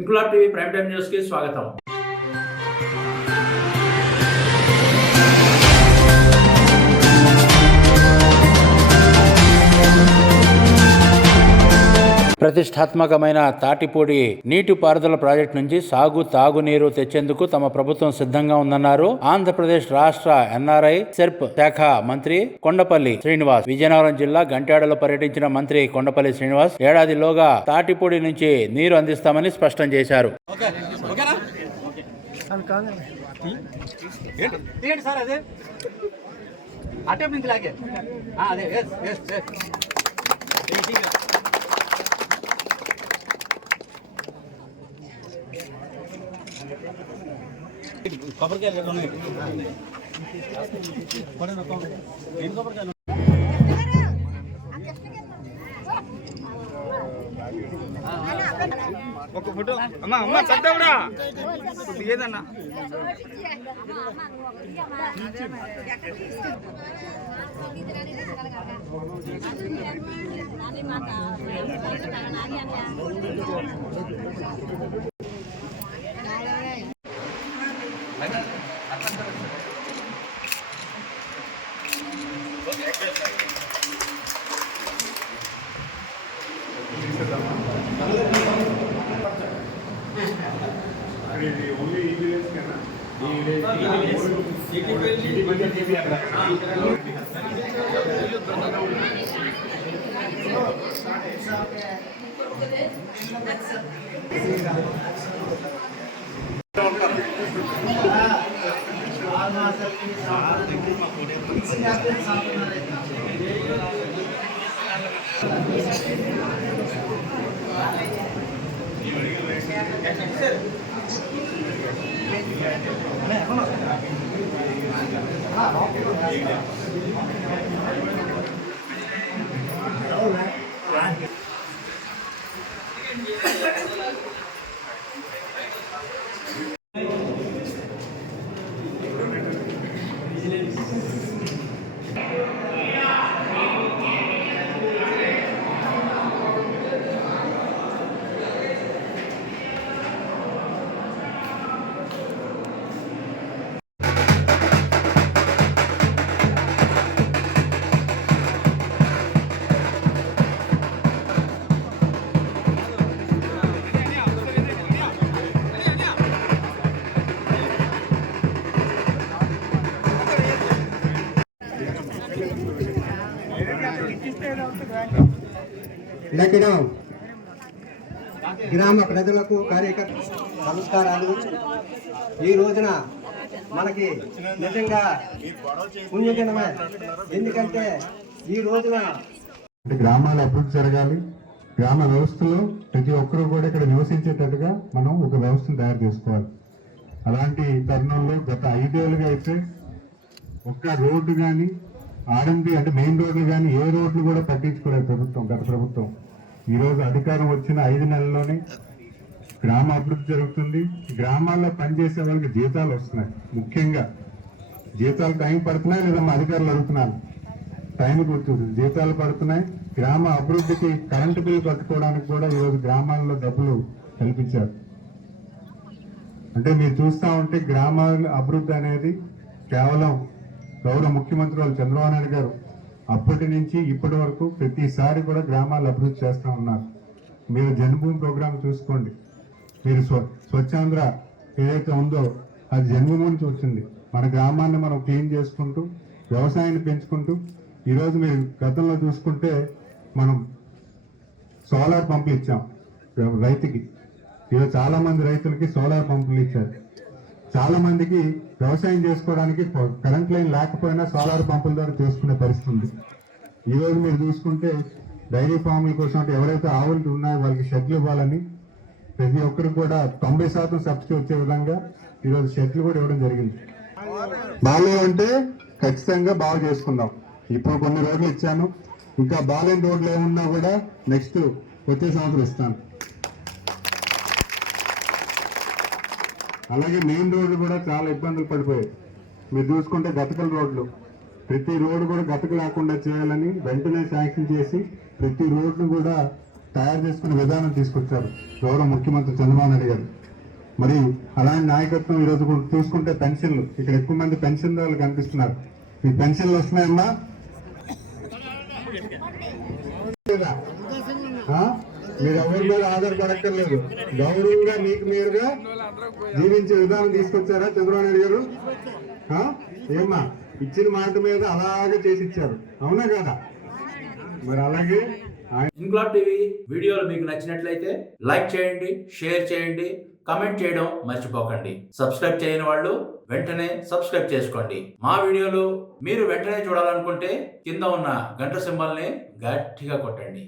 Inquilab TV prime time news కి స్వాగతం. ప్రతిష్టాత్మకమైన తాటిపూడి నీటిపారుదల ప్రాజెక్టు నుంచి తాగునీరు తెచ్చేందుకు తమ ప్రభుత్వం సిద్ధంగా ఉందన్నారు ఆంధ్రప్రదేశ్ రాష్ట్ర ఎన్ఆర్ఐ సెర్ప్ శాఖ మంత్రి కొండపల్లి శ్రీనివాస్. విజయనగరం జిల్లా గంట్యాడలో పర్యటించిన మంత్రి కొండపల్లి శ్రీనివాస్ ఏడాదిలోగా తాటిపూడి నుంచి నీరు అందిస్తామని స్పష్టం చేశారు. ఒక ఫోటో అమ్మా చట్టవుడా ఏదన్నా ఓన్లీ ఈ విలేజ్ కన్నా లక్కిడాం గ్రామ ప్రజలకు కార్యకర్త నమస్కారాలు. ఈ రోజున మనకి నిజంగా పుణ్యదినమే. ఎందుకంటే ఈ రోజున గ్రామాల అభివృద్ధి జరగాలి. గ్రామ వ్యవస్థలో ప్రతి ఒక్కరూ కూడా ఇక్కడ నివసించేటట్టుగా మనం ఒక వ్యవస్థను తయారు చేసుకోవాలి. అలాంటి తరుణంలో గత 5 ఏళ్ళుగా అయితే ఒక్క రోడ్డు కానీ ఆర్ఎంపీ అంటే మెయిన్ రోడ్లు కానీ ఏ రోడ్లు కూడా పట్టించుకోలేదు గత ప్రభుత్వం. ఈరోజు అధికారం వచ్చిన 5 నెలల్లోనే గ్రామ అభివృద్ధి జరుగుతుంది. గ్రామాల్లో పనిచేసే వాళ్ళకి జీతాలు వస్తున్నాయి. ముఖ్యంగా జీతాలు టైం పడుతున్నాయి లేదా మా అధికారులు అడుగుతున్నారు, టైం గుర్తుంది, జీతాలు పడుతున్నాయి. గ్రామ అభివృద్ధికి కరెంటు బిల్లు కట్టుకోవడానికి కూడా ఈరోజు గ్రామాల్లో డబ్బులు కల్పించారు. అంటే మీరు చూస్తూ ఉంటే గ్రామాల అభివృద్ధి అనేది కేవలం గౌరవ ముఖ్యమంత్రి వాళ్ళు చంద్రబాబు నాయుడు గారు అప్పటి నుంచి ఇప్పటి వరకు ప్రతిసారి కూడా గ్రామాలు అభివృద్ధి చేస్తూ ఉన్నారు. మీరు జన్మభూమి ప్రోగ్రాం చూసుకోండి. మీరు స్వచ్ఛాంధ్ర ఏదైతే ఉందో అది జన్మభూమి నుంచి వచ్చింది. మన గ్రామాన్ని మనం క్లీన్ చేసుకుంటూ వ్యవసాయాన్ని పెంచుకుంటూ ఈరోజు మీరు గతంలో చూసుకుంటే మనం సోలార్ పంపులు ఇచ్చాం రైతుకి. ఈరోజు చాలా మంది రైతులకి సోలార్ పంపులు ఇచ్చారు. చాలా మందికి వ్యవసాయం చేసుకోవడానికి కరెంట్ లైన్ లేకపోయినా సోలార్ పంపుల ద్వారా చేసుకునే పరిస్థితి ఉంది. ఈరోజు మీరు చూసుకుంటే డైరీ ఫార్ముల కోసం అంటే ఎవరైతే ఆవులు ఉన్నాయో వాళ్ళకి షెడ్లు ఇవ్వాలని ప్రతి ఒక్కరికి కూడా 90% సబ్సిడీ వచ్చే విధంగా ఈరోజు షెడ్లు కూడా ఇవ్వడం జరిగింది. బాగా అంటే ఖచ్చితంగా బాగా చేసుకుందాం. ఇప్పుడు కొన్ని రోడ్లు ఇచ్చాను, ఇంకా బాలేని రోడ్లు ఏమున్నా కూడా నెక్స్ట్ వచ్చే సంవత్సరం ఇస్తాను. అలాగే మెయిన్ రోడ్లు కూడా చాలా ఇబ్బందులు పడిపోయాయి. మీరు చూసుకుంటే గతకల రోడ్లు, ప్రతి రోడ్డు కూడా గతక లేకుండా చేయాలని వెంటనే శాంక్షన్ చేసి ప్రతి రోడ్ను కూడా తయారు చేసుకునే విధానం తీసుకొచ్చారు గౌరవ ముఖ్యమంత్రి చంద్రబాబు నాయుడు గారు. మరి అలాంటి నాయకత్వం ఈరోజు కూడా చూసుకుంటే పెన్షన్లు, ఇక్కడ ఎక్కువ మంది పెన్షన్దారులు కనిపిస్తున్నారు. ఈ పెన్షన్లు వస్తున్నాయమ్మా? మీరు ఎవరి మీద ఆధారపడక్కర్లేదు, గౌరవంగా మీకు మీరుగా జీవించే విధానం తీసుకొచ్చారా చంద్రబాబు నాయుడు గారు? ఏమ్మా, ఇచ్చిన మాట మీద అలాగే చేసి ఇచ్చారు, అవునా కదా? మరి అలాగే ఇంక్లాబ్ టీవీ వీడియోలు మీకు నచ్చినట్లయితే లైక్ చేయండి, షేర్ చేయండి, కమెంట్ చేయడం మర్చిపోకండి. సబ్స్క్రైబ్ చేయని వాళ్ళు వెంటనే సబ్స్క్రైబ్ చేసుకోండి. మా వీడియోలు మీరు వెంటనే చూడాలనుకుంటే కింద ఉన్న గంట సింబల్ని గట్టిగా కొట్టండి.